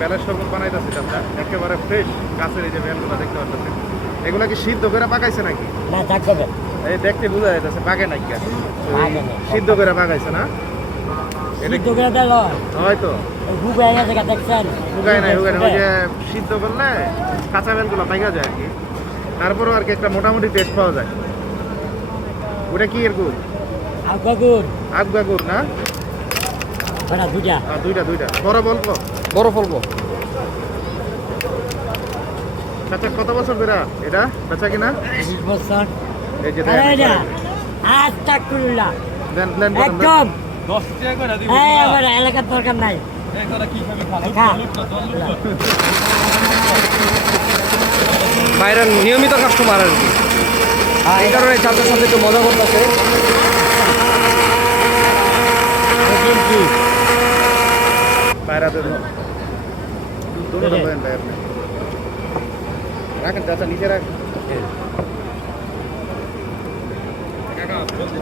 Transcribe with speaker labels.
Speaker 1: বেলের শরবত বানাইতেছে চাচা একেবারে ফ্রেশ গাছের এই যে বেলগুলো দেখতে পাচ্ছেন এগুলা কি সিদ্ধ করে পাকাইছে নাকি?
Speaker 2: না থাকবে
Speaker 1: এই দেখতে বোঝা যাইতেছে পাকে নাকি। সিদ্ধ করে পাকাইছে না?
Speaker 2: সিদ্ধ করে
Speaker 1: হয়তো।
Speaker 2: হুগাই গেছে দেখছেন?
Speaker 1: হুগাই নাই হুগাই নাই। ওই যে সিদ্ধ করলে কাঁচা বেলগুলো পাইকা যায় আর কি। তারপরেও আর কি একটা মোটামুটি টেস্ট পাওয়া যায়। ওটা কি এর গুড়?
Speaker 2: আর গগুর
Speaker 1: আগুয়া গুড় না?
Speaker 2: দুটা
Speaker 1: আর দুইটা দুইটা। বড় বলব?
Speaker 3: বড় ফলব
Speaker 1: চাচা কত বছর ধরে? এটা? বেচা কিনা?
Speaker 2: বিশ বছর।
Speaker 1: এই যে দেন দেন
Speaker 2: একদম।
Speaker 3: দশ টাকা করে দিব
Speaker 2: এই আমার এলাকার দরকার নাই।
Speaker 3: কি খাবি
Speaker 2: খা।
Speaker 3: নিয়মিত কাস্টমার আর কি। এই কারণে চাচার সাথে একটু মজা করতেছে।
Speaker 1: área de no. Tú no lo puedes leer. ¿Verdad que
Speaker 2: te vas a iniciar? Acá acá, ¿dónde